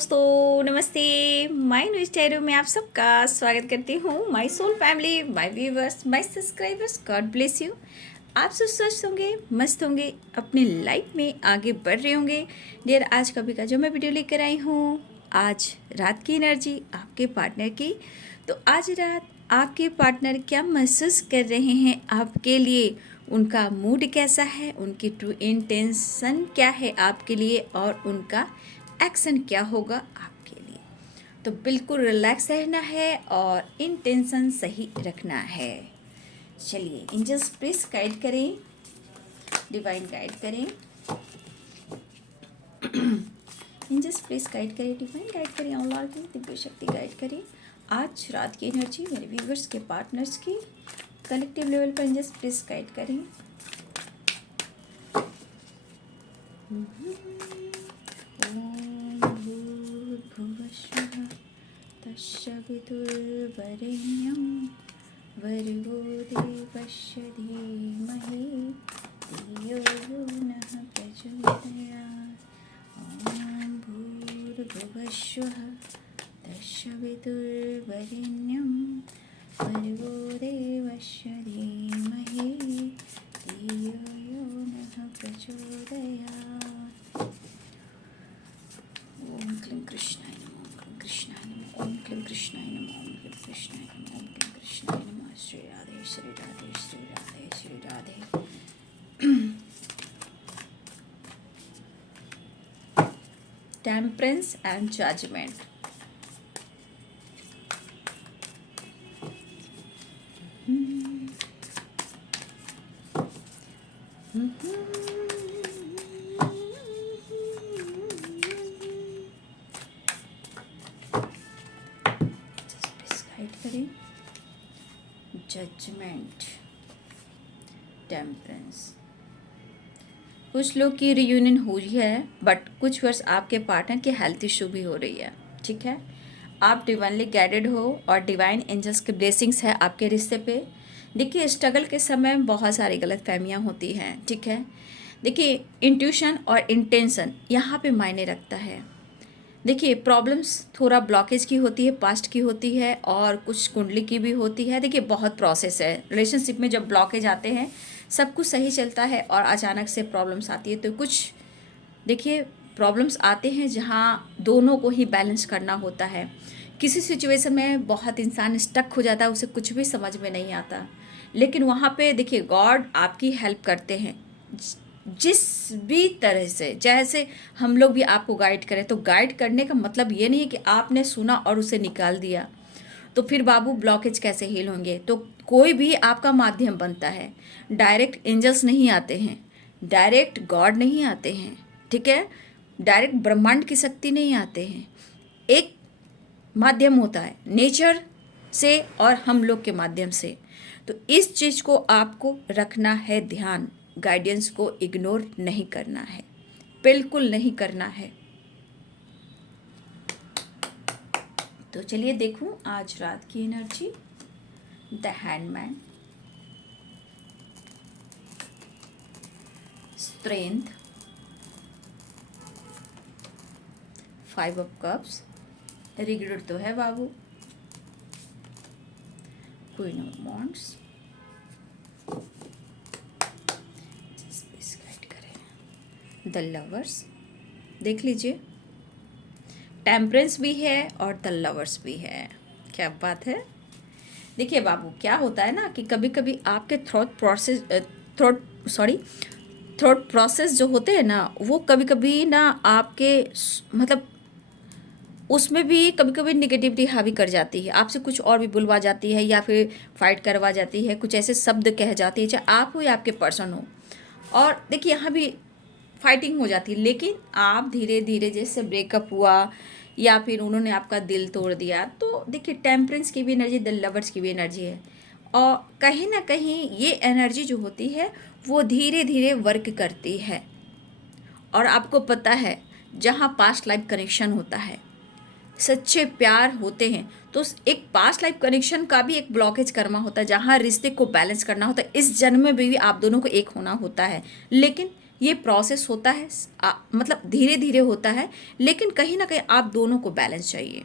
दोस्तों, नमस्ते। My new Stylo में आप सबका स्वागत करती हूँ। My soul family, my viewers, my subscribers, God bless you. आप सब स्वस्थ होंगे, मस्त होंगे, अपने लाइफ में आगे बढ़ रहे होंगे। डियर, आज कभी का जो मैं वीडियो लेकर आई हूँ, आज रात की एनर्जी आपके पार्टनर की। तो आज रात आपके पार्टनर क्या महसूस कर रहे हैं आपके लिए, उनका मूड कैसा है, उनकी ट्रू इंटेंशन क्या है आपके लिए, और उनका एक्शन क्या होगा आपके लिए। तो बिल्कुल रिलैक्स रहना है और इंटेंशन सही रखना है। चलिए, एंजल्स प्लीज गाइड करें, डिवाइन गाइड करें, एंजल्स प्लीज गाइड करें, डिवाइन गाइड करें, ऑल की दिव्य शक्ति गाइड करें। आज रात की एनर्जी मेरे व्यूवर्स के पार्टनर्स की कलेक्टिव लेवल पर एंजल्स प्लीज गाइड करें। तस्सवितुर्वरेण्यं भर्गो देवस्य धीमहि धियो यो नः प्रचोदयात्। ॐ भूर्भुवस्सुः तस्सवितुर्वरेण्यं भर्गो देवस्य धीमहि धियो यो नः प्रचोदयात्। ओम क्लीं कृष्णाय नमः, ओम क्लीं कृष्णाय नमः, ओम क्लीं कृष्णाय नमः, ओम क्लीं कृष्णाय नमः, ओम क्लीं कृष्णाय नमः। Shri Radhe, Shri Radhe, Shri Radhe, Shri Radhe. Temperance and judgement. Guide करें। Judgement, temperance. कुछ लोग की रियूनियन हुई है, बट कुछ वर्ष आपके पार्टनर की हेल्थ इशू भी हो रही है। ठीक है, आप डिवाइनली गाइडेड हो और डिवाइन एंजल्स के ब्लेसिंग्स है आपके रिश्ते पे। देखिए, स्ट्रगल के समय बहुत सारी गलत फहमियाँ होती हैं। ठीक है, देखिए, इंट्यूशन और इंटेंशन यहाँ पे मायने रखता है। देखिए, प्रॉब्लम्स थोड़ा ब्लॉकेज की होती है, पास्ट की होती है, और कुछ कुंडली की भी होती है। देखिए, बहुत प्रोसेस है रिलेशनशिप में। जब ब्लॉकेज आते हैं, सब कुछ सही चलता है और अचानक से प्रॉब्लम्स आती है, तो कुछ देखिए प्रॉब्लम्स आते हैं जहाँ दोनों को ही बैलेंस करना होता है। किसी सिचुएशन में बहुत इंसान स्टक हो जाता है, उसे कुछ भी समझ में नहीं आता, लेकिन वहाँ पे देखिए गॉड आपकी हेल्प करते हैं जिस भी तरह से। जैसे हम लोग भी आपको गाइड करें, तो गाइड करने का मतलब ये नहीं है कि आपने सुना और उसे निकाल दिया, तो फिर बाबू ब्लॉकेज कैसे हील होंगे। तो कोई भी आपका माध्यम बनता है। डायरेक्ट एंजल्स नहीं आते हैं, डायरेक्ट गॉड नहीं आते हैं। ठीक है, डायरेक्ट ब्रह्मांड की शक्ति नहीं आते हैं। एक माध्यम होता है नेचर से और हम लोग के माध्यम से। तो इस चीज़ को आपको रखना है ध्यान। गाइडेंस को इग्नोर नहीं करना है, बिल्कुल नहीं करना है। तो चलिए देखूं आज रात की energy. The hanged man, strength, 5 of cups, regret तो है बाबू, queen of wands, the lovers. देख लीजिए, टेम्परेंस भी है और द लवर्स भी है। क्या बात है। देखिए बाबू, क्या होता है ना कि कभी कभी आपके थॉट प्रोसेस जो होते हैं ना, वो कभी कभी ना आपके मतलब उसमें भी कभी कभी निगेटिविटी हावी कर जाती है। आपसे कुछ और भी बुलवा जाती है, या फिर फाइट करवा जाती है, कुछ ऐसे शब्द कह जाती है, चाहे आप हो या आपके पर्सन हो। और देखिए, यहाँ भी फाइटिंग हो जाती है, लेकिन आप धीरे धीरे, जैसे ब्रेकअप हुआ या फिर उन्होंने आपका दिल तोड़ दिया, तो देखिए टेम्परेंस की भी एनर्जी, द लवर्स की भी एनर्जी है। और कहीं ना कहीं ये एनर्जी जो होती है वो धीरे धीरे वर्क करती है। और आपको पता है, जहाँ पास्ट लाइफ कनेक्शन होता है, सच्चे प्यार होते हैं, तो एक पास्ट लाइफ कनेक्शन का भी एक ब्लॉकेज कर्मा होता है, जहाँ रिश्ते को बैलेंस करना होता है। इस जन्म में भी आप दोनों को एक होना होता है, लेकिन ये प्रोसेस होता है मतलब धीरे धीरे होता है, लेकिन कहीं ना कहीं आप दोनों को बैलेंस चाहिए,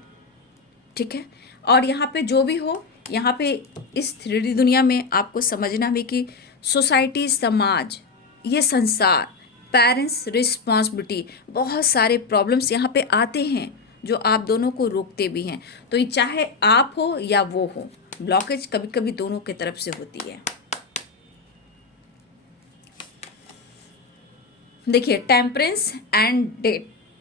ठीक है। और यहाँ पे जो भी हो, यहाँ पे इस 3D दुनिया में आपको समझना भी कि सोसाइटी, समाज, ये संसार, पेरेंट्स रिस्पॉन्सिबिलिटी, बहुत सारे प्रॉब्लम्स यहाँ पे आते हैं जो आप दोनों को रोकते भी हैं। तो ये चाहे आप हो या वो हो, ब्लॉकेज कभी कभी दोनों की तरफ से होती है। देखिए, temperance and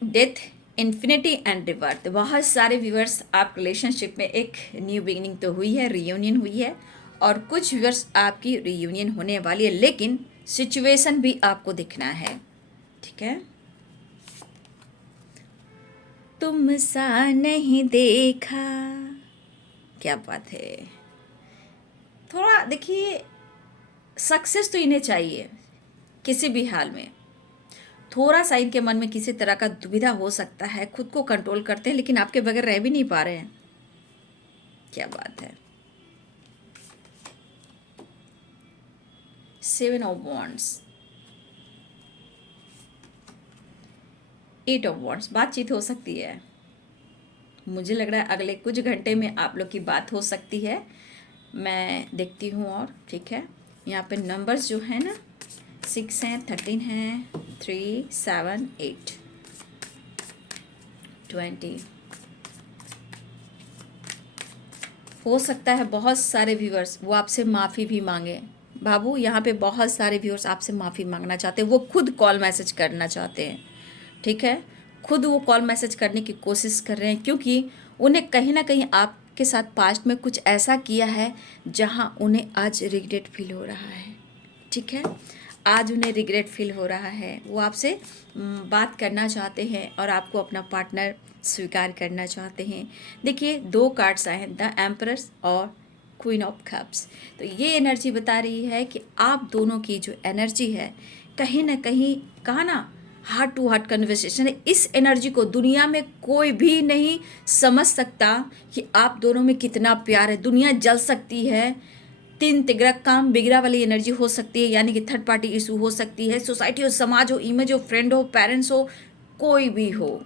death, infinity and रिवर्थ। बहुत सारे व्यूअर्स, आप रिलेशनशिप में एक न्यू बिगिनिंग तो हुई है, रियूनियन हुई है, और कुछ व्यूअर्स आपकी रियूनियन होने वाली है, लेकिन सिचुएशन भी आपको दिखना है, ठीक है। तुम सा नहीं देखा, क्या बात है। थोड़ा देखिए, सक्सेस तो इन्हें चाहिए किसी भी हाल में। थोड़ा सा इनके मन में किसी तरह का दुविधा हो सकता है, खुद को कंट्रोल करते हैं, लेकिन आपके बगैर रह भी नहीं पा रहे हैं। क्या बात है। 7 ऑफ वॉन्ड्स, 8 ऑफ वॉन्ड्स। बातचीत हो सकती है, मुझे लग रहा है अगले कुछ घंटे में आप लोग की बात हो सकती है, मैं देखती हूँ। और ठीक है, यहाँ पे नंबर्स जो है ना, 6 हैं, 13 हैं, 3, 7, 8, 20। हो सकता है बहुत सारे व्यूअर्स वो आपसे माफ़ी भी मांगे। बाबू, यहाँ पे बहुत सारे व्यूअर्स आपसे माफ़ी मांगना चाहते हैं, वो खुद कॉल मैसेज करना चाहते हैं, ठीक है। खुद वो कॉल मैसेज करने की कोशिश कर रहे हैं, क्योंकि उन्हें कहीं ना कहीं आपके साथ पास्ट में कुछ ऐसा किया है जहाँ उन्हें आज रिग्रेट फील हो रहा है, ठीक है। आज उन्हें रिग्रेट फील हो रहा है, वो आपसे बात करना चाहते हैं और आपको अपना पार्टनर स्वीकार करना चाहते हैं। देखिए, 2 कार्ड्स आए हैं, द एम्परर्स और क्वीन ऑफ कप्स। तो ये एनर्जी बता रही है कि आप दोनों की जो एनर्जी है, कहीं ना कहीं, कहा ना, हार्ट टू हार्ट कन्वर्सेशन है। इस एनर्जी को दुनिया में कोई भी नहीं समझ सकता कि आप दोनों में कितना प्यार है। दुनिया जल सकती है, 3 तिगड़ा काम बिगड़ा वाली एनर्जी हो सकती है, यानी कि थर्ड पार्टी इशू हो सकती है, सोसाइटी हो, समाज हो, इमेज हो, फ्रेंड हो, पेरेंट्स हो, कोई भी हो,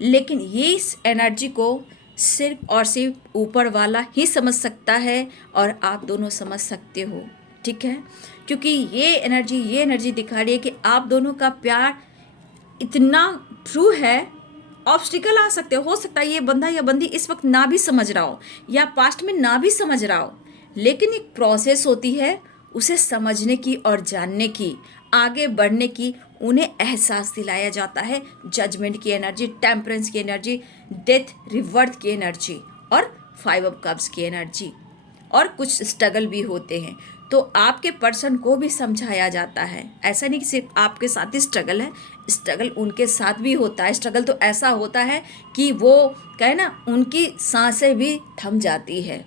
लेकिन ये इस एनर्जी को सिर्फ और सिर्फ ऊपर वाला ही समझ सकता है, और आप दोनों समझ सकते हो, ठीक है। क्योंकि ये एनर्जी दिखा रही है कि आप दोनों का प्यार इतना ट्रू है। ऑब्स्टिकल आ सकते हो सकता है ये बंदा या बंदी इस वक्त ना भी समझ रहा हो, या पास्ट में ना भी समझ रहा हो, लेकिन एक प्रोसेस होती है उसे समझने की और जानने की, आगे बढ़ने की। उन्हें एहसास दिलाया जाता है जजमेंट की एनर्जी, टेम्परेंस की एनर्जी, डेथ रिवर्थ की एनर्जी, और 5 ऑफ कप्स की एनर्जी। और कुछ स्ट्रगल भी होते हैं, तो आपके पर्सन को भी समझाया जाता है। ऐसा नहीं कि सिर्फ आपके साथ ही स्ट्रगल है, स्ट्रगल उनके साथ भी होता है। स्ट्रगल तो ऐसा होता है कि वो कहे ना, उनकी सांसें भी थम जाती है।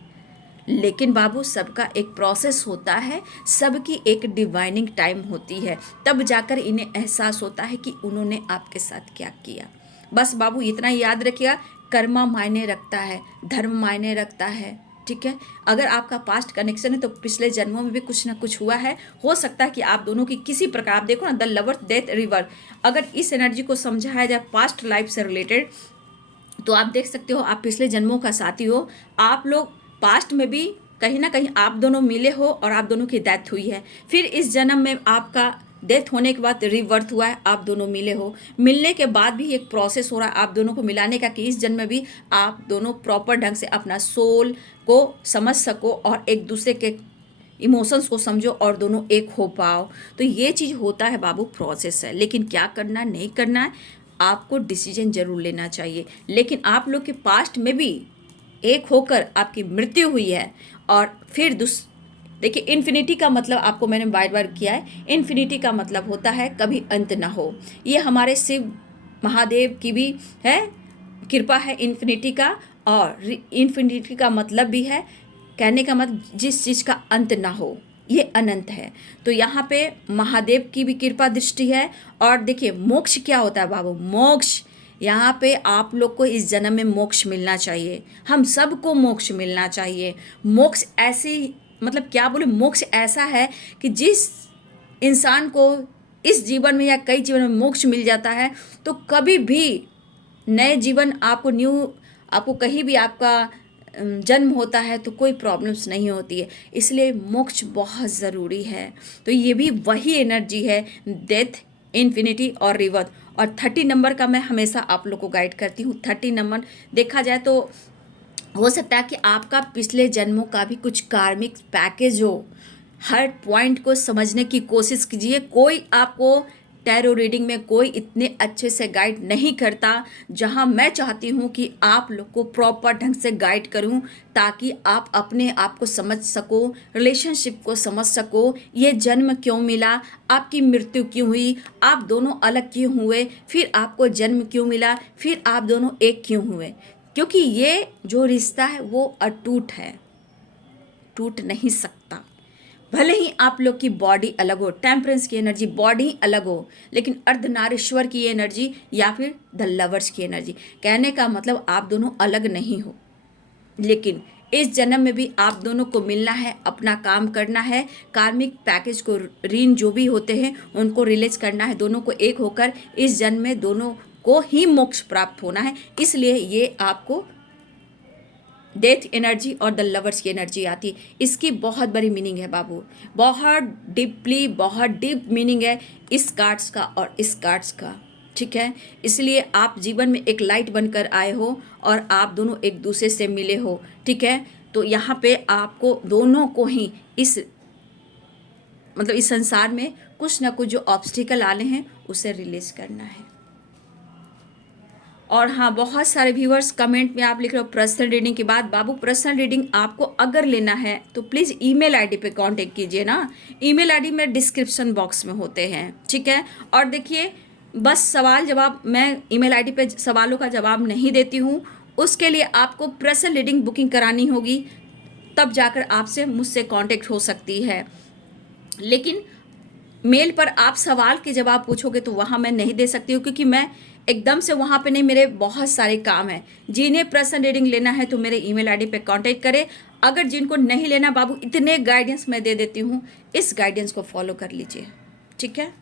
लेकिन बाबू, सबका एक प्रोसेस होता है, सबकी एक डिवाइनिंग टाइम होती है, तब जाकर इन्हें एहसास होता है कि उन्होंने आपके साथ क्या किया। बस बाबू, इतना याद रखिएगा, कर्मा मायने रखता है, धर्म मायने रखता है, ठीक है। अगर आपका पास्ट कनेक्शन है तो पिछले जन्मों में भी कुछ ना कुछ हुआ है। हो सकता है कि आप दोनों की किसी प्रकार, आप देखो ना, द लवर्स, डेथ, रिवर, अगर इस एनर्जी को समझाया जाए पास्ट लाइफ से रिलेटेड, तो आप देख सकते हो आप पिछले जन्मों का साथी हो। आप लोग पास्ट में भी कहीं ना कहीं आप दोनों मिले हो और आप दोनों की डेथ हुई है, फिर इस जन्म में आपका डेथ होने के बाद रिवर्थ हुआ है, आप दोनों मिले हो। मिलने के बाद भी एक प्रोसेस हो रहा है आप दोनों को मिलाने का, कि इस जन्म में भी आप दोनों प्रॉपर ढंग से अपना सोल को समझ सको और एक दूसरे के इमोशंस को समझो और दोनों एक हो पाओ। तो ये चीज़ होता है बाबू, प्रोसेस है। लेकिन क्या करना है, नहीं करना है, आपको डिसीजन जरूर लेना चाहिए। लेकिन आप लोग के पास्ट में भी एक होकर आपकी मृत्यु हुई है, और फिर देखिए, इन्फिनिटी का मतलब आपको मैंने बार बार किया है, इन्फिनिटी का मतलब होता है कभी अंत ना हो। ये हमारे शिव महादेव की भी है कृपा है इन्फिनिटी का, और इन्फिनिटी का मतलब भी है, कहने का मतलब जिस चीज़ का अंत ना हो, ये अनंत है। तो यहाँ पे महादेव की भी कृपा दृष्टि है। और देखिए, मोक्ष क्या होता है बाबू, मोक्ष, यहाँ पे आप लोग को इस जन्म में मोक्ष मिलना चाहिए, हम सबको मोक्ष मिलना चाहिए। मोक्ष ऐसी, मतलब क्या बोले, मोक्ष ऐसा है कि जिस इंसान को इस जीवन में या कई जीवन में मोक्ष मिल जाता है, तो कभी भी नए जीवन आपको कहीं भी आपका जन्म होता है तो कोई प्रॉब्लम्स नहीं होती है। इसलिए मोक्ष बहुत ज़रूरी है। तो ये भी वही एनर्जी है, डेथ, इन्फिनिटी और रिवर्थ। और 30 नंबर का मैं हमेशा आप लोग को गाइड करती हूँ। 30 नंबर देखा जाए तो हो सकता है कि आपका पिछले जन्मों का भी कुछ कार्मिक पैकेज हो। हर पॉइंट को समझने की कोशिश कीजिए। कोई आपको टैरो रीडिंग में कोई इतने अच्छे से गाइड नहीं करता, जहां मैं चाहती हूं कि आप लोग को प्रॉपर ढंग से गाइड करूं, ताकि आप अपने आप को समझ सको, रिलेशनशिप को समझ सको, ये जन्म क्यों मिला, आपकी मृत्यु क्यों हुई, आप दोनों अलग क्यों हुए, फिर आपको जन्म क्यों मिला, फिर आप दोनों एक क्यों हुए। क्योंकि ये जो रिश्ता है वो अटूट है, टूट नहीं सकता। भले ही आप लोग की बॉडी अलग हो, टेम्परेंस की एनर्जी बॉडी अलग हो, लेकिन अर्धनारीश्वर की एनर्जी या फिर द लवर्स की एनर्जी, कहने का मतलब आप दोनों अलग नहीं हो। लेकिन इस जन्म में भी आप दोनों को मिलना है, अपना काम करना है, कार्मिक पैकेज को, ऋण जो भी होते हैं उनको रिलीज करना है, दोनों को एक होकर इस जन्म में दोनों को ही मोक्ष प्राप्त होना है। इसलिए ये आपको डेथ एनर्जी और द लवर्स की एनर्जी आती है। इसकी बहुत बड़ी मीनिंग है बाबू, बहुत डीप मीनिंग है इस कार्ड्स का और इस कार्ड्स का, ठीक है। इसलिए आप जीवन में एक लाइट बनकर आए हो और आप दोनों एक दूसरे से मिले हो, ठीक है। तो यहाँ पे आपको दोनों को ही इस संसार में कुछ ना कुछ जो ऑब्स्टिकल आने हैं उसे रिलीज करना है। और हाँ, बहुत सारे व्यूअर्स कमेंट में आप लिख रहे हो पर्सनल रीडिंग की बात। बाबू, पर्सनल रीडिंग आपको अगर लेना है तो प्लीज़ ईमेल आईडी पे कांटेक्ट कीजिए ना। ईमेल आईडी मेरे डिस्क्रिप्शन बॉक्स में होते हैं, ठीक है। और देखिए, बस सवाल जवाब, मैं ईमेल आईडी पे सवालों का जवाब नहीं देती हूँ। उसके लिए आपको पर्सनल रीडिंग बुकिंग करानी होगी, तब जाकर आपसे मुझसे कांटेक्ट हो सकती है। लेकिन मेल पर आप सवाल के जवाब पूछोगे तो वहाँ मैं नहीं दे सकती हूँ, क्योंकि मैं एकदम से वहाँ पे नहीं, मेरे बहुत सारे काम हैं। जिन्हें पर्सनल रीडिंग लेना है तो मेरे ईमेल आईडी पे कांटेक्ट करें। अगर जिनको नहीं लेना बाबू, इतने गाइडेंस मैं दे देती हूँ, इस गाइडेंस को फॉलो कर लीजिए, ठीक है।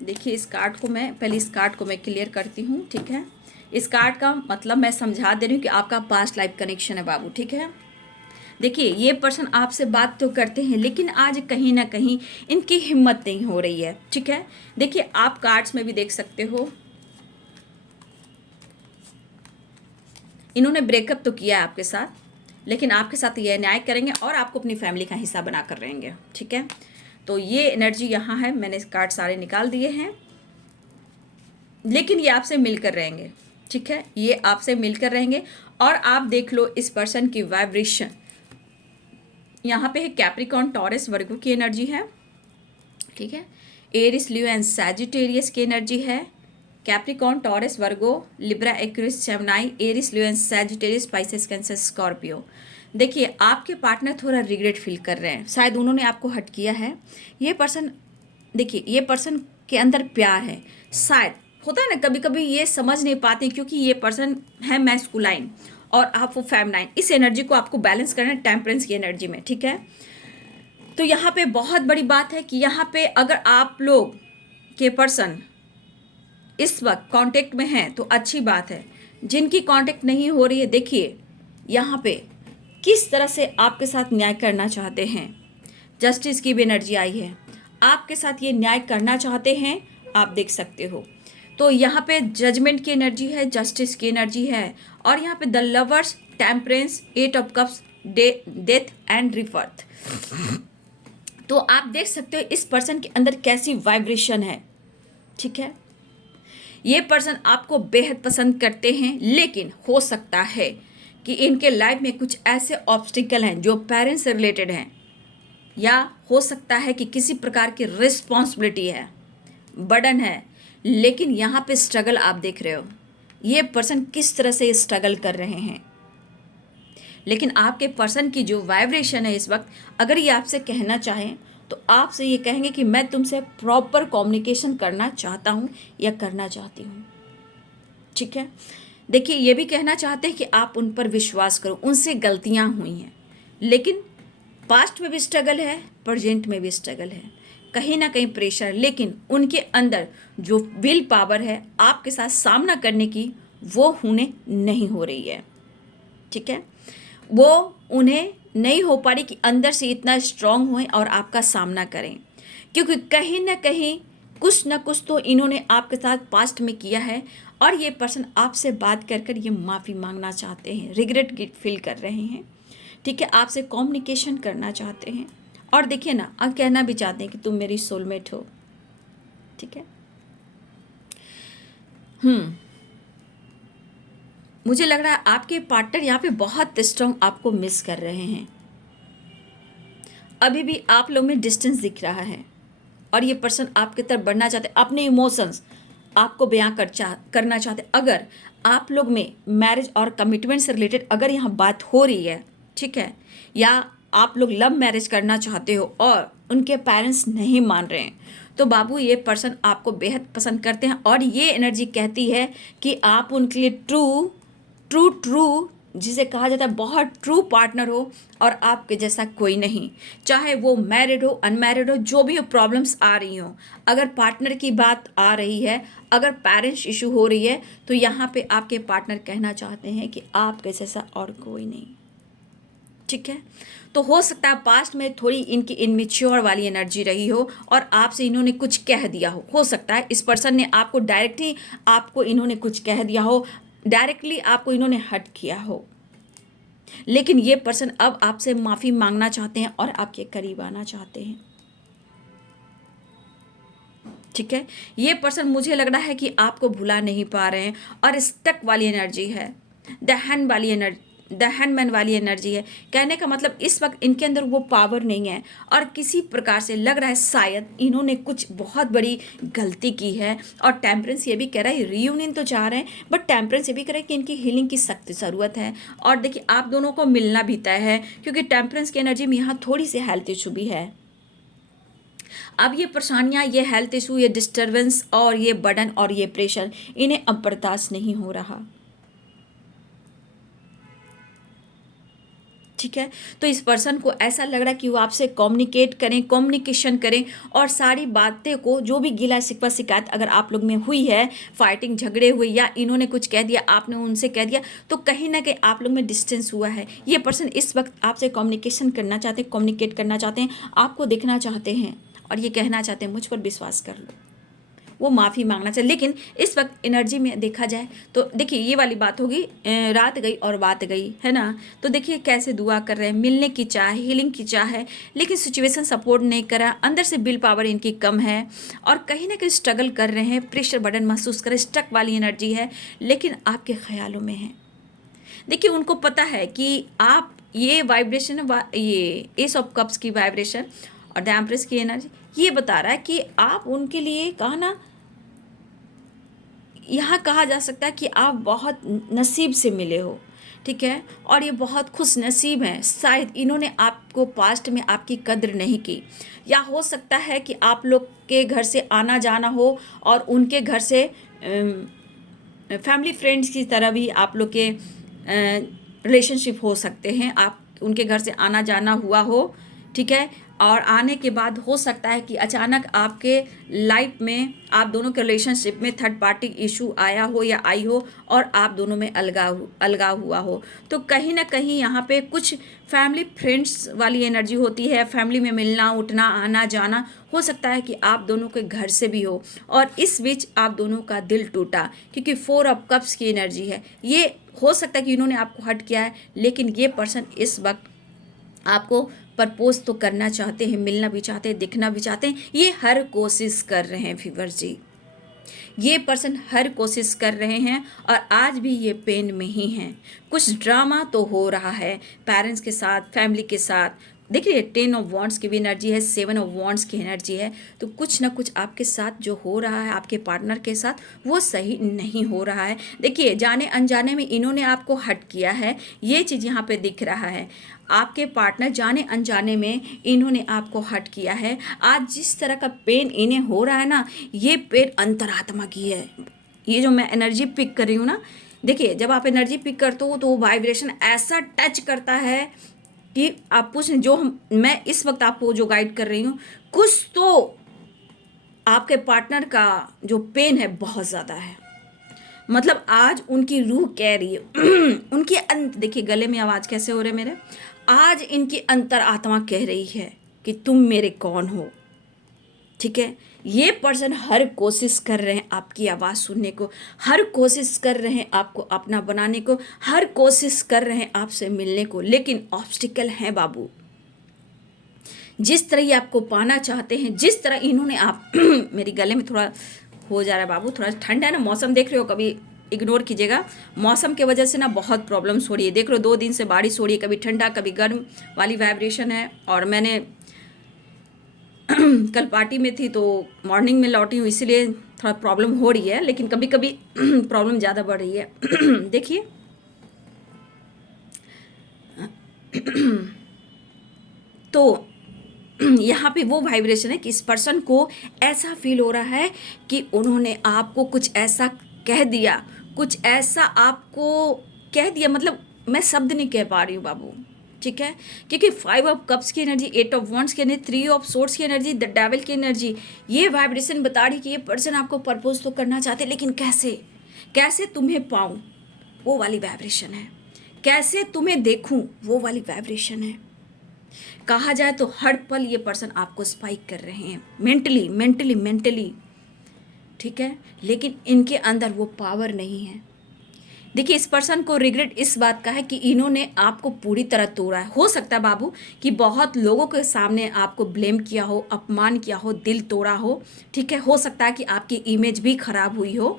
देखिए, इस कार्ड को मैं क्लियर करती हूँ, ठीक है। इस कार्ड का मतलब मैं समझा दे रही हूँ कि आपका पास्ट लाइफ कनेक्शन है बाबू, ठीक है। देखिए, ये पर्सन आपसे बात तो करते हैं, लेकिन आज कहीं ना कहीं इनकी हिम्मत नहीं हो रही है, ठीक है। देखिए, आप कार्ड्स में भी देख सकते हो, इन्होंने ब्रेकअप तो किया है आपके साथ, लेकिन आपके साथ ये न्याय करेंगे और आपको अपनी फैमिली का हिस्सा बनाकर रहेंगे, ठीक है। तो ये एनर्जी यहाँ है, मैंने कार्ड सारे निकाल दिए हैं। लेकिन ये आपसे मिलकर रहेंगे, ठीक है, ये आपसे मिलकर रहेंगे। और आप देख लो इस पर्सन की वाइब्रेशन, यहाँ पे है कैप्रिकॉर्न, टॉरस, वर्गो की एनर्जी है, ठीक है। एरिस, लियो एंड सैजिटेरियस की एनर्जी है। Capricorn, Taurus, Virgo, Libra, Aquarius, Gemini, Aries, Leo and Sagittarius, Pisces, Cancer, Scorpio. देखिए, आपके पार्टनर थोड़ा रिग्रेट फील कर रहे हैं, शायद उन्होंने आपको हट किया है। ये पर्सन, देखिए, ये पर्सन के अंदर प्यार है, शायद होता है ना, कभी कभी ये समझ नहीं पाते, क्योंकि ये पर्सन है मैस्कुलाइन और आप वो फेमिनाइन। इस एनर्जी को आपको बैलेंस करना है टेम्परेंस की एनर्जी में, ठीक है। तो यहाँ पे बहुत बड़ी बात है कि यहाँ पे अगर आप लोग के पर्सन इस वक्त कांटेक्ट में हैं तो अच्छी बात है। जिनकी कांटेक्ट नहीं हो रही है, देखिए यहाँ पे किस तरह से आपके साथ न्याय करना चाहते हैं। जस्टिस की भी एनर्जी आई है, आपके साथ ये न्याय करना चाहते हैं, आप देख सकते हो। तो यहाँ पे जजमेंट की एनर्जी है, जस्टिस की एनर्जी है, और यहाँ पे the lovers, temperance, 8 of cups, death and रिवर्थ। तो आप देख सकते हो इस पर्सन के अंदर कैसी वाइब्रेशन है, ठीक है। ये पर्सन आपको बेहद पसंद करते हैं, लेकिन हो सकता है कि इनके लाइफ में कुछ ऐसे ऑब्स्टिकल हैं जो पेरेंट्स से रिलेटेड हैं, या हो सकता है कि किसी प्रकार की रिस्पॉन्सिबिलिटी है, बर्डन है। लेकिन यहाँ पे स्ट्रगल आप देख रहे हो, ये पर्सन किस तरह से स्ट्रगल कर रहे हैं। लेकिन आपके पर्सन की जो वाइब्रेशन है इस वक्त, अगर ये आपसे कहना चाहें तो आपसे ये कहेंगे कि मैं तुमसे प्रॉपर कम्युनिकेशन करना चाहता हूँ या करना चाहती हूँ, ठीक है। देखिए, ये भी कहना चाहते हैं कि आप उन पर विश्वास करो, उनसे गलतियाँ हुई हैं, लेकिन पास्ट में भी स्ट्रगल है, प्रेजेंट में भी स्ट्रगल है, कहीं ना कहीं प्रेशर, लेकिन उनके अंदर जो विल पावर है आपके साथ सामना करने की, वो उन्हें नहीं हो रही है। ठीक है, वो उन्हें नहीं हो पा रही कि अंदर से इतना स्ट्रांग हुए और आपका सामना करें, क्योंकि कहीं ना कहीं कुछ ना कुछ तो इन्होंने आपके साथ पास्ट में किया है और ये पर्सन आपसे बात कर कर ये माफ़ी मांगना चाहते हैं, रिग्रेट गिल्ट फील कर रहे हैं। ठीक है, आपसे कम्युनिकेशन करना चाहते हैं और देखिए ना, अब कहना भी चाहते हैं कि तुम मेरी सोलमेट हो। ठीक है, मुझे लग रहा है आपके पार्टनर यहाँ पे बहुत स्ट्रांग आपको मिस कर रहे हैं। अभी भी आप लोग में डिस्टेंस दिख रहा है और ये पर्सन आपकी तरफ बढ़ना चाहते, अपने इमोशंस आपको बयां करना चाहते। अगर आप लोग में मैरिज और कमिटमेंट से रिलेटेड अगर यहाँ बात हो रही है, ठीक है, या आप लोग लव मैरिज करना चाहते हो और उनके पेरेंट्स नहीं मान रहे हैं, तो बाबू ये पर्सन आपको बेहद पसंद करते हैं और ये एनर्जी कहती है कि आप उनके लिए ट्रू ट्रू ट्रू जिसे कहा जाता है बहुत ट्रू पार्टनर हो और आपके जैसा कोई नहीं। चाहे वो मैरिड हो, अनमैरिड हो, जो भी हो प्रॉब्लम्स आ रही हो, अगर पार्टनर की बात आ रही है, अगर पेरेंट्स इशू हो रही है, तो यहाँ पे आपके पार्टनर कहना चाहते हैं कि आपके जैसा और कोई नहीं। ठीक है, तो हो सकता है पास्ट में थोड़ी इनकी इनमेच्योर वाली एनर्जी रही हो और आपसे इन्होंने कुछ कह दिया हो सकता है इस पर्सन ने आपको डायरेक्टली आपको इन्होंने कुछ कह दिया हो, डायरेक्टली आपको इन्होंने हर्ट किया हो, लेकिन ये पर्सन अब आपसे माफ़ी मांगना चाहते हैं और आपके करीब आना चाहते हैं। ठीक है, ये पर्सन मुझे लग रहा है कि आपको भुला नहीं पा रहे हैं और स्टक वाली एनर्जी है, द हैंडमैन वाली एनर्जी है। कहने का मतलब इस वक्त इनके अंदर वो पावर नहीं है और किसी प्रकार से लग रहा है शायद इन्होंने कुछ बहुत बड़ी गलती की है। और टेम्परेंस ये भी कह रहा है रियूनियन तो चाह रहे हैं, बट टेम्परेंस ये भी कह रहा है कि इनकी हीलिंग की सख्त ज़रूरत है। और देखिए आप दोनों को मिलना भी तय है, क्योंकि टेम्परेंस की एनर्जी में यहाँ थोड़ी सी हेल्थ इशू भी है। अब ये परेशानियाँ, ये हेल्थ इशू, ये डिस्टर्बेंस और ये बर्डन और ये प्रेशर इन्हें अब बर्दाश्त नहीं हो रहा। ठीक है, तो इस पर्सन को ऐसा लग रहा है कि वो आपसे कम्युनिकेशन करें और सारी बातें को, जो भी गिला शिकवा शिकायत अगर आप लोग में हुई है, फाइटिंग झगड़े हुए या इन्होंने कुछ कह दिया आपने उनसे कह दिया, तो कहीं ना कहीं आप लोग में डिस्टेंस हुआ है। ये पर्सन इस वक्त आपसे कम्युनिकेशन करना चाहते हैं, कम्युनिकेट करना चाहते हैं, आपको देखना चाहते हैं और ये कहना चाहते हैं मुझ पर विश्वास कर लो, वो माफ़ी मांगना चाहिए। लेकिन इस वक्त एनर्जी में देखा जाए तो देखिए ये वाली बात होगी, रात गई और बात गई, है ना। तो देखिए कैसे दुआ कर रहे हैं, मिलने की चाह, हीलिंग की चाह है, लेकिन सिचुएशन सपोर्ट नहीं करा, अंदर से विल पावर इनकी कम है और कहीं ना कहीं स्ट्रगल कर रहे हैं, प्रेशर बर्डन महसूस कर रहे, स्टक वाली एनर्जी है, लेकिन आपके ख्यालों में है। देखिए उनको पता है कि आप ये वाइब्रेशन, ये एस ऑफ कप्स की वाइब्रेशन और द एम्प्रेस की एनर्जी ये बता रहा है कि आप उनके लिए कहा ना, यहाँ कहा जा सकता है कि आप बहुत नसीब से मिले हो। ठीक है, और ये बहुत खुश नसीब हैं। शायद इन्होंने आपको पास्ट में आपकी कद्र नहीं की, या हो सकता है कि आप लोग के घर से आना जाना हो और उनके घर से फैमिली फ्रेंड्स की तरह भी आप लोग के रिलेशनशिप हो सकते हैं, आप उनके घर से आना जाना हुआ हो। ठीक है, और आने के बाद हो सकता है कि अचानक आपके लाइफ में आप दोनों के रिलेशनशिप में थर्ड पार्टी इशू आया हो या आई हो और आप दोनों में अलगाव हुआ हो। तो कहीं ना कहीं यहाँ पे कुछ फैमिली फ्रेंड्स वाली एनर्जी होती है, फैमिली में मिलना उठना आना जाना, हो सकता है कि आप दोनों के घर से भी हो और इस बीच आप दोनों का दिल टूटा, क्योंकि 4 ऑफ कप्स की एनर्जी है। ये हो सकता है कि इन्होंने आपको हर्ट किया है, लेकिन ये पर्सन इस वक्त आपको प्रपोज तो करना चाहते हैं, मिलना भी चाहते हैं, दिखना भी चाहते हैं, ये हर कोशिश कर रहे हैं व्यूअर्स जी, ये पर्सन हर कोशिश कर रहे हैं और आज भी ये पेन में ही हैं। कुछ ड्रामा तो हो रहा है पेरेंट्स के साथ, फैमिली के साथ। देखिए 10 ऑफ वॉन्ड्स की भी एनर्जी है, 7 ऑफ वॉन्ड्स की एनर्जी है। तो कुछ ना कुछ आपके साथ जो हो रहा है, आपके पार्टनर के साथ, वो सही नहीं हो रहा है। देखिए जाने अनजाने में इन्होंने आपको हर्ट किया है, ये चीज़ यहाँ पे दिख रहा है। आपके पार्टनर जाने अनजाने में इन्होंने आपको हर्ट किया है। आज जिस तरह का पेन इन्हें हो रहा है ना, ये पेन अंतरात्मा की है। ये जो मैं एनर्जी पिक कर रही हूँ ना, देखिए जब आप एनर्जी पिक करते हो तो वो वाइब्रेशन ऐसा टच करता है कि आप पूछ जो मैं इस वक्त आपको जो गाइड कर रही हूँ, कुछ तो आपके पार्टनर का जो पेन है बहुत ज़्यादा है। मतलब आज उनकी रूह कह रही है उनकी देखिए गले में आवाज़ कैसे हो रहे मेरे, आज इनकी अंतर आत्मा कह रही है कि तुम मेरे कौन हो। ठीक है, ये पर्सन हर कोशिश कर रहे हैं आपकी आवाज़ सुनने को, हर कोशिश कर रहे हैं आपको अपना बनाने को, हर कोशिश कर रहे हैं आपसे मिलने को, लेकिन ऑब्स्टिकल हैं बाबू। जिस तरह ये आपको पाना चाहते हैं, जिस तरह इन्होंने आप मेरी गले में थोड़ा हो जा रहा है बाबू, थोड़ा ठंडा है ना, मौसम देख रहे हो, कभी इग्नोर कीजिएगा, मौसम के वजह से ना बहुत प्रॉब्लम्स हो रही है। देख रहे हो 2 दिन से बारिश हो रही है, कभी ठंडा कभी गर्म वाली वाइब्रेशन है। और मैंने कल पार्टी में थी तो मॉर्निंग में लौटी हूँ, इसीलिए थोड़ा प्रॉब्लम हो रही है, लेकिन कभी कभी प्रॉब्लम ज़्यादा बढ़ रही है। देखिए तो यहाँ पे वो वाइब्रेशन है कि इस पर्सन को ऐसा फील हो रहा है कि उन्होंने आपको कुछ ऐसा कह दिया, कुछ ऐसा आपको कह दिया, मतलब मैं शब्द नहीं कह पा रही हूँ बाबू। ठीक है, क्योंकि 5 ऑफ कप्स की एनर्जी, 8 ऑफ वॉन्ड्स की एनर्जी, 3 ऑफ सोर्ड्स की एनर्जी, द डेविल की एनर्जी, ये वाइब्रेशन बता रही कि ये पर्सन आपको प्रपोज तो करना चाहते, लेकिन कैसे कैसे तुम्हें पाऊँ, वो वाली वाइब्रेशन है। कैसे तुम्हें देखूँ, वो वाली वाइब्रेशन है। कहा जाए तो हर पल ये पर्सन आपको स्पाइक कर रहे हैं मेंटली मेंटली मेंटली। ठीक है, लेकिन इनके अंदर वो पावर नहीं है। देखिए इस पर्सन को रिग्रेट इस बात का है कि इन्होंने आपको पूरी तरह तोड़ा है। हो सकता है बाबू कि बहुत लोगों के सामने आपको ब्लेम किया हो, अपमान किया हो, दिल तोड़ा हो। ठीक है, हो सकता है कि आपकी इमेज भी खराब हुई हो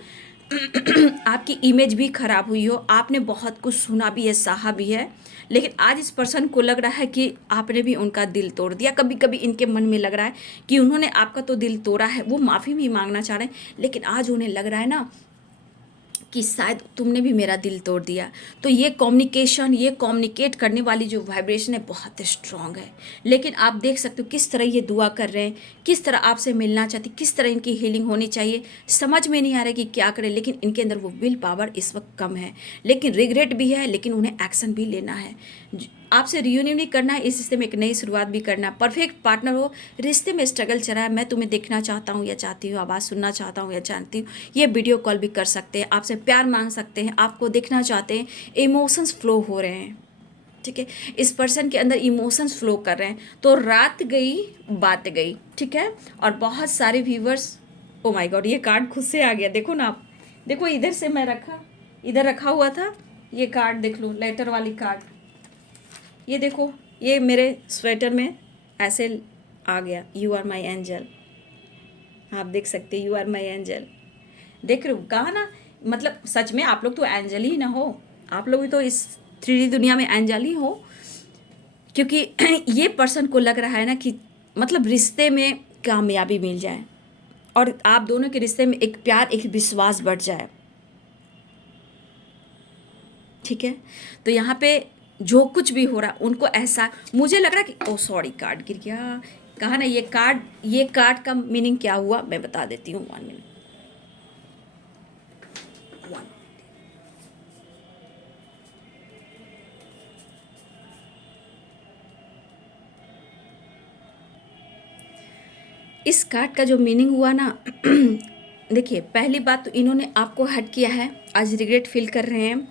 आपकी इमेज भी खराब हुई हो, आपने बहुत कुछ सुना भी है, सहा भी है, लेकिन आज इस पर्सन को लग रहा है कि आपने भी उनका दिल तोड़ दिया। कभी कभी इनके मन में लग रहा है कि उन्होंने आपका तो दिल तोड़ा है, वो माफ़ी भी मांगना चाह रहे हैं, लेकिन आज उन्हें लग रहा है ना कि शायद तुमने भी मेरा दिल तोड़ दिया। तो ये कम्युनिकेशन, ये कम्युनिकेट करने वाली जो वाइब्रेशन है बहुत स्ट्रांग है। लेकिन आप देख सकते हो किस तरह ये दुआ कर रहे हैं, किस तरह आपसे मिलना चाहती, किस तरह इनकी हीलिंग होनी चाहिए, समझ में नहीं आ रहा है कि क्या करें। लेकिन इनके अंदर वो विल पावर इस वक्त कम है, लेकिन रिग्रेट भी है, लेकिन उन्हें एक्शन भी लेना है। आपसे रियूनियन भी करना है, इस रिश्ते में एक नई शुरुआत भी करना है। परफेक्ट पार्टनर हो, रिश्ते में स्ट्रगल चल रहा है, मैं तुम्हें देखना चाहता हूँ या चाहती हूँ, आवाज़ सुनना चाहता हूँ या चाहती हूँ, ये वीडियो कॉल भी कर सकते हैं, आपसे प्यार मांग सकते हैं, आपको देखना चाहते हैं, इमोशंस फ्लो हो रहे हैं। ठीक है, इस पर्सन के अंदर इमोशंस फ्लो कर रहे हैं। तो रात गई बात गई। ठीक है, और बहुत सारे व्यूवर्स, ओ माय गॉड, ये कार्ड खुद से आ गया, देखो ना आप, देखो इधर से मैं इधर रखा हुआ था, ये कार्ड देख लो, लेटर वाली कार्ड, ये देखो, ये मेरे स्वेटर में ऐसे आ गया, यू आर माई एंजल। आप देख सकते यू आर माई एंजल, देख रहे हो, कहा ना, मतलब सच में आप लोग तो एंजल ही ना हो, आप लोग भी तो इस 3D दुनिया में एंजल ही हो। क्योंकि ये पर्सन को लग रहा है ना कि मतलब रिश्ते में कामयाबी मिल जाए और आप दोनों के रिश्ते में एक प्यार, एक विश्वास बढ़ जाए। ठीक है, तो यहाँ पे जो कुछ भी हो रहा उनको ऐसा मुझे लग रहा है कि ओ सॉरी, कार्ड गिर गया, कहा ना, ये कार्ड का मीनिंग क्या हुआ मैं बता देती हूँ। 1 मिनट, 1 इस कार्ड का जो मीनिंग हुआ ना देखिए, पहली बात तो इन्होंने आपको हर्ट किया है, आज रिग्रेट फील कर रहे हैं।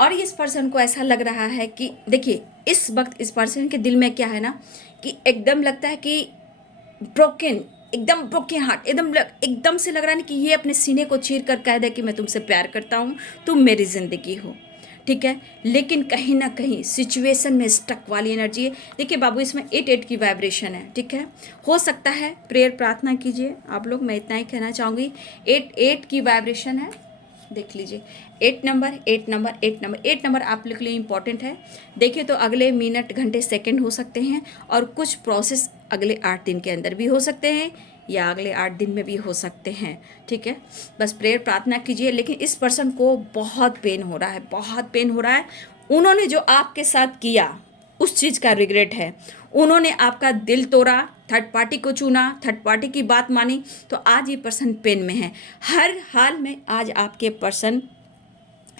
और इस पर्सन को ऐसा लग रहा है कि देखिए इस वक्त इस पर्सन के दिल में क्या है ना कि एकदम लगता है कि ब्रोकन, एकदम ब्रोकन हार्ट, एकदम से लग रहा है कि ये अपने सीने को चीर कर कह दे कि मैं तुमसे प्यार करता हूँ, तुम मेरी ज़िंदगी हो। ठीक है, लेकिन कहीं ना कहीं सिचुएशन में स्टक वाली एनर्जी है। देखिए बाबू, इसमें 8 की वाइब्रेशन है। ठीक है, हो सकता है प्रेयर प्रार्थना कीजिए आप लोग, मैं इतना ही कहना चाहूँगी। 8 की वाइब्रेशन है, देख लीजिए, 8 नंबर 8 नंबर 8 नंबर 8 नंबर आप लोग के लिए इंपॉर्टेंट है। देखिए तो अगले मिनट घंटे सेकंड हो सकते हैं और कुछ प्रोसेस अगले 8 दिन के अंदर भी हो सकते हैं या अगले 8 दिन में भी हो सकते हैं। ठीक है, बस प्रेयर प्रार्थना कीजिए। लेकिन इस पर्सन को बहुत पेन हो रहा है, बहुत पेन हो रहा है। उन्होंने जो आपके साथ किया उस चीज़ का रिग्रेट है। उन्होंने आपका दिल तोड़ा, थर्ड पार्टी को चुना, थर्ड पार्टी की बात मानी, तो आज ये पर्सन पेन में है। हर हाल में आज आपके पर्सन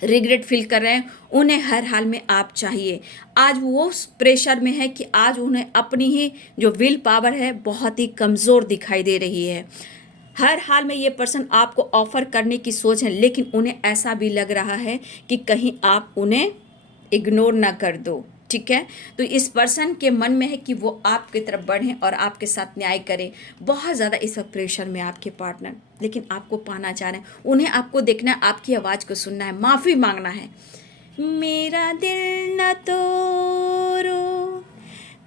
रिग्रेट फील कर रहे हैं, उन्हें हर हाल में आप चाहिए। आज वो प्रेशर में है कि आज उन्हें अपनी ही जो विल पावर है बहुत ही कमज़ोर दिखाई दे रही है। हर हाल में ये पर्सन आपको ऑफर करने की सोच है, लेकिन उन्हें ऐसा भी लग रहा है कि कहीं आप उन्हें इग्नोर ना कर दो। ठीक है, तो इस पर्सन के मन में है कि वो आपकी तरफ बढ़ें और आपके साथ न्याय करें। बहुत ज़्यादा इस वक्त प्रेशर में आपके पार्टनर, लेकिन आपको पाना चाह रहे हैं। उन्हें आपको देखना है, आपकी आवाज़ को सुनना है, माफ़ी मांगना है। मेरा दिल न तोड़ो,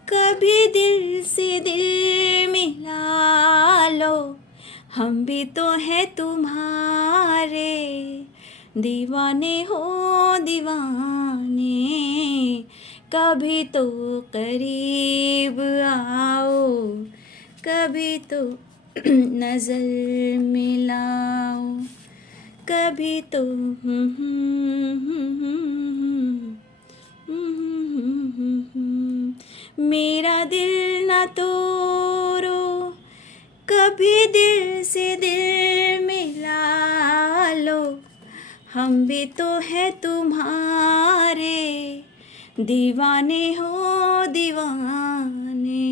कभी दिल से दिल मिला लो, हम भी तो हैं तुम्हारे, दीवाने हो दीवाने, कभी तो करीब आओ, कभी तो नजर मिलाओ, कभी तो मेरा दिल ना तोड़ो, कभी दिल से दिल मिला लो, हम भी तो हैं तुम्हारे, दीवाने हो दीवाने,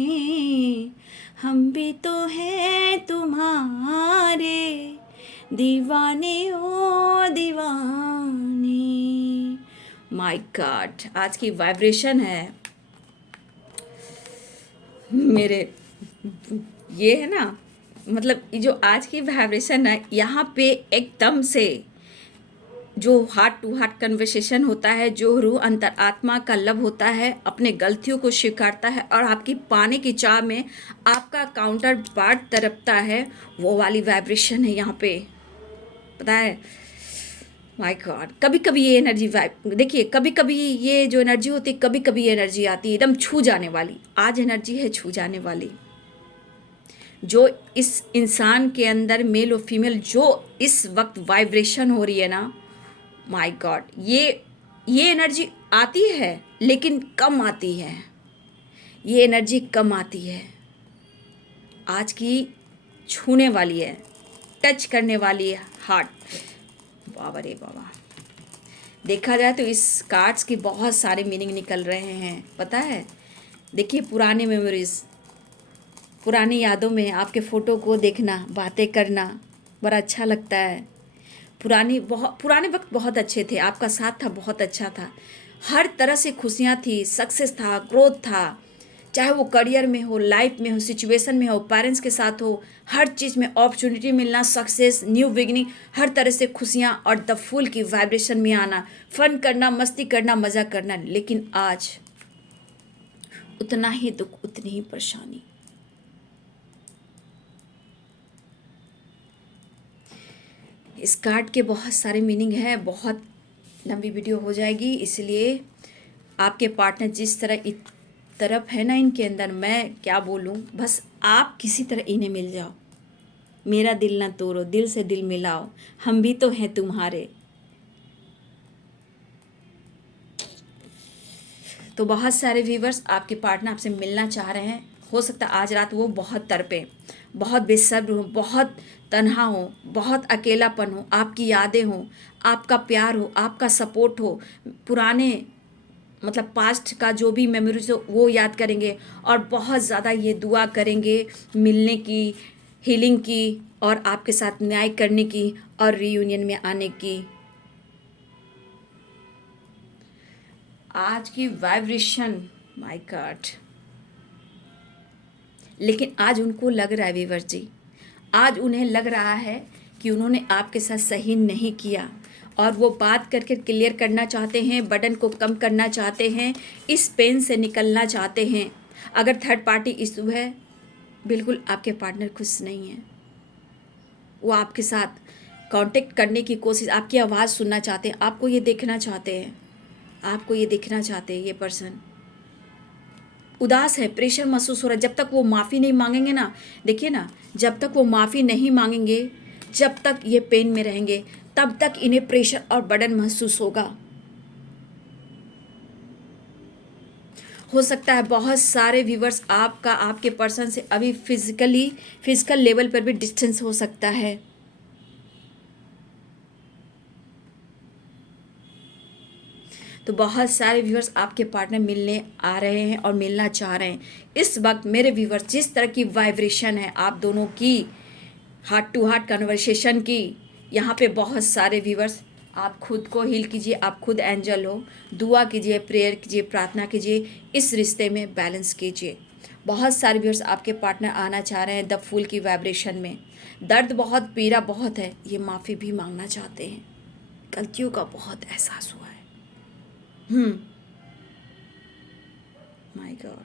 हम भी तो हैं तुम्हारे, दीवाने हो दीवाने। माय गॉड, आज की वाइब्रेशन है मेरे, ये है ना, मतलब ये जो आज की वाइब्रेशन है, यहाँ पे एकदम से जो हार्ट टू हार्ट कन्वर्सेशन होता है, जो रूह अंतरात्मा का लब होता है, अपने गलतियों को स्वीकारता है और आपकी पाने की चाह में आपका काउंटर पार्ट तड़पता है, वो वाली वाइब्रेशन है यहाँ पे। पता है, माय गॉड, कभी कभी ये एनर्जी देखिए, कभी कभी ये जो एनर्जी होती है, कभी कभी ये एनर्जी आती है एकदम छू जाने वाली। आज एनर्जी है छू जाने वाली। जो इस इंसान के अंदर मेल और फीमेल जो इस वक्त वाइब्रेशन हो रही है ना, माय गॉड, ये एनर्जी आती है लेकिन कम आती है, ये एनर्जी कम आती है। आज की छूने वाली है, टच करने वाली है हार्ट। बाबा रे बाबा, देखा जाए तो इस कार्ड्स की बहुत सारे मीनिंग निकल रहे हैं, पता है। देखिए, पुराने मेमोरीज, पुरानी यादों में आपके फ़ोटो को देखना, बातें करना बड़ा अच्छा लगता है। पुराने वक्त बहुत अच्छे थे, आपका साथ था, बहुत अच्छा था, हर तरह से खुशियाँ थी, सक्सेस था, ग्रोथ था, चाहे वो करियर में हो, लाइफ में हो, सिचुएशन में हो, पेरेंट्स के साथ हो, हर चीज़ में अपॉर्चुनिटी मिलना, सक्सेस, न्यू बिगनिंग, हर तरह से खुशियाँ और द फुल की वाइब्रेशन में आना, फन करना, मस्ती करना, मज़ा करना। लेकिन आज उतना ही दुख, उतनी ही परेशानी। इस कार्ड के बहुत सारे मीनिंग है, बहुत लंबी वीडियो हो जाएगी, इसलिए आपके पार्टनर जिस तरफ है ना, इनके अंदर मैं क्या बोलूँ, बस आप किसी तरह इन्हें मिल जाओ। मेरा दिल ना तोड़ो, दिल से दिल मिलाओ, हम भी तो हैं तुम्हारे। तो बहुत सारे व्यूवर्स आपके पार्टनर आपसे मिलना चाह रहे हैं। हो सकता है आज रात वो बहुत तड़पे, बहुत बेसब्र हो, बहुत तन्हा हो, बहुत अकेलापन हो, आपकी यादें हो, आपका प्यार हो, आपका सपोर्ट हो, पुराने मतलब पास्ट का जो भी मेमोरीज हो वो याद करेंगे और बहुत ज़्यादा ये दुआ करेंगे मिलने की, हीलिंग की और आपके साथ न्याय करने की और रीयूनियन में आने की। आज की वाइब्रेशन, माय गॉड, लेकिन आज उनको लग रहा है वीवर जी, आज उन्हें लग रहा है कि उन्होंने आपके साथ सही नहीं किया और वो बात करके क्लियर करना चाहते हैं, बर्डन को कम करना चाहते हैं, इस पेन से निकलना चाहते हैं। अगर थर्ड पार्टी इशू है, बिल्कुल आपके पार्टनर खुश नहीं है, वो आपके साथ कांटेक्ट करने की कोशिश, आपकी आवाज़ सुनना चाहते हैं, आपको ये देखना चाहते हैं, आपको ये देखना चाहते हैं। ये पर्सन उदास है, प्रेशर महसूस हो रहा है। जब तक वो माफ़ी नहीं मांगेंगे ना, देखिए ना, जब तक वो माफ़ी नहीं मांगेंगे, जब तक ये पेन में रहेंगे, तब तक इन्हें प्रेशर और बर्डन महसूस होगा। हो सकता है बहुत सारे व्यूवर्स आपका आपके पर्सन से अभी फिजिकल लेवल पर भी डिस्टेंस हो सकता है। तो बहुत सारे व्यूअर्स आपके पार्टनर मिलने आ रहे हैं और मिलना चाह रहे हैं। इस वक्त मेरे व्यूअर्स जिस तरह की वाइब्रेशन है आप दोनों की, हार्ट टू हार्ट कन्वर्सेशन की, यहाँ पे बहुत सारे व्यूअर्स, आप खुद को हील कीजिए, आप खुद एंजल हो, दुआ कीजिए, प्रेयर कीजिए, प्रार्थना कीजिए, इस रिश्ते में बैलेंस कीजिए। बहुत सारे व्यूअर्स आपके पार्टनर आना चाह रहे हैं द फूल की वाइब्रेशन में। दर्द बहुत, पीड़ा बहुत है, ये माफ़ी भी मांगना चाहते हैं, गलतियों का बहुत एहसास हुआ है। माय गॉड,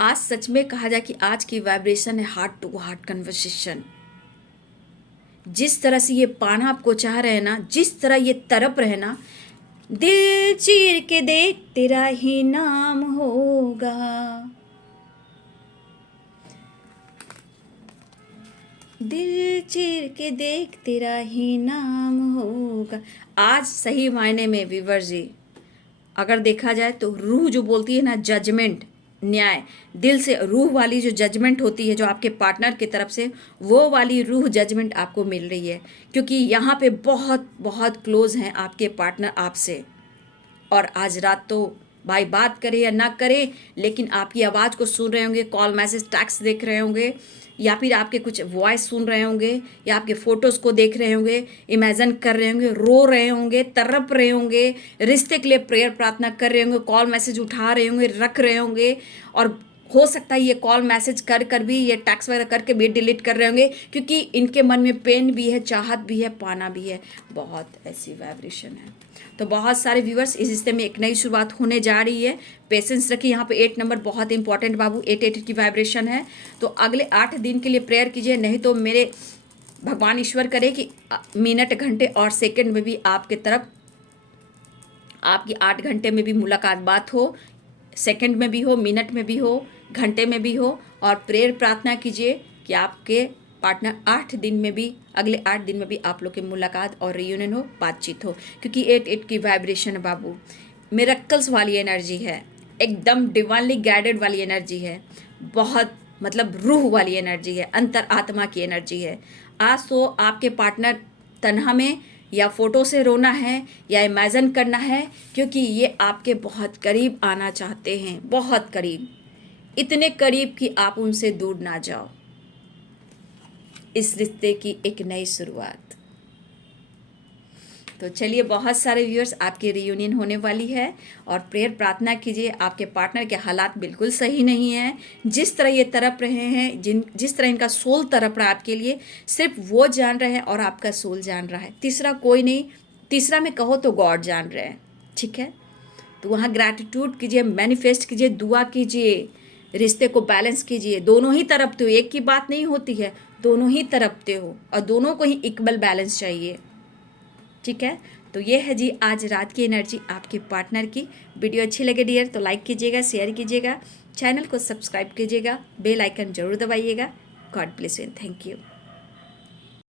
आज सच में कहा जाए कि आज की वाइब्रेशन है हार्ट टू हार्ट कन्वर्सेशन। जिस तरह से ये पाना आपको चाह रहे हैं ना, जिस तरह ये तड़प रहे ना, दिल चीर के देख तेरा ही नाम होगा, दिल चीर के देख तेरा ही नाम होगा। आज सही मायने में व्यूअर जी अगर देखा जाए तो रूह जो बोलती है ना, जजमेंट, न्याय, दिल से रूह वाली जो जजमेंट होती है जो आपके पार्टनर की तरफ से, वो वाली रूह जजमेंट आपको मिल रही है। क्योंकि यहाँ पे बहुत बहुत क्लोज हैं आपके पार्टनर आपसे। और आज रात तो भाई बात करे या ना करे, लेकिन आपकी आवाज़ को सुन रहे होंगे, कॉल मैसेज टैक्स देख रहे होंगे, या फिर आपके कुछ वॉइस सुन रहे होंगे, या आपके फ़ोटोज़ को देख रहे होंगे, इमेजिन कर रहे होंगे, रो रहे होंगे, तड़प रहे होंगे, रिश्ते के लिए प्रेयर प्रार्थना कर रहे होंगे, कॉल मैसेज उठा रहे होंगे, रख रहे होंगे। और हो सकता है ये कॉल मैसेज कर कर भी, ये टैक्स वगैरह करके भी डिलीट कर रहे होंगे, क्योंकि इनके मन में पेन भी है, चाहत भी है, पाना भी है। बहुत ऐसी वाइब्रेशन है। तो बहुत सारे व्यूअर्स इस रिश्ते में एक नई शुरुआत होने जा रही है। पेशेंस रखिए। यहाँ पे 8 नंबर बहुत इंपॉर्टेंट बाबू, 8 की वाइब्रेशन है। तो अगले 8 दिन के लिए प्रेयर कीजिए, नहीं तो मेरे भगवान ईश्वर करे कि मिनट, घंटे और सेकंड में भी आपके तरफ आपकी 8 घंटे में भी मुलाकात बात हो, सेकंड में भी हो, मिनट में भी हो, घंटे में भी हो। और प्रेयर प्रार्थना कीजिए कि आपके पार्टनर 8 दिन में भी, अगले 8 दिन में भी आप लोग की मुलाकात और रियूनियन हो, बातचीत हो। क्योंकि 8 की वाइब्रेशन है बाबू, मिरेकल्स वाली एनर्जी है, एकदम डिवाइनली गाइडेड वाली एनर्जी है, बहुत मतलब रूह वाली एनर्जी है, अंतर आत्मा की एनर्जी है। आज तो आपके पार्टनर तन्हा में या फोटो से रोना है या इमेजिन करना है, क्योंकि ये आपके बहुत करीब आना चाहते हैं, बहुत करीब, इतने करीब कि आप उनसे दूर ना जाओ। इस रिश्ते की एक नई शुरुआत। तो चलिए, बहुत सारे व्यूअर्स आपकी रियूनियन होने वाली है और प्रेयर प्रार्थना कीजिए। आपके पार्टनर के हालात बिल्कुल सही नहीं हैं। जिस तरह ये तड़प रहे हैं, जिस तरह इनका सोल तड़प रहा है आपके लिए, सिर्फ वो जान रहे हैं और आपका सोल जान रहा है, तीसरा कोई नहीं। तीसरा में कहो तो गॉड जान रहे हैं, ठीक है। तो वहाँ ग्रैटिट्यूड कीजिए, मैनिफेस्ट कीजिए, दुआ कीजिए, रिश्ते को बैलेंस कीजिए। दोनों ही तरफते हो, एक की बात नहीं होती है, दोनों ही तरफते हो और दोनों को ही इक्वल बैलेंस चाहिए, ठीक है। तो ये है जी आज रात की एनर्जी आपके पार्टनर की। वीडियो अच्छी लगे डियर तो लाइक कीजिएगा, शेयर कीजिएगा, चैनल को सब्सक्राइब कीजिएगा, बेल आइकन जरूर दबाइएगा। God bless you, thank you.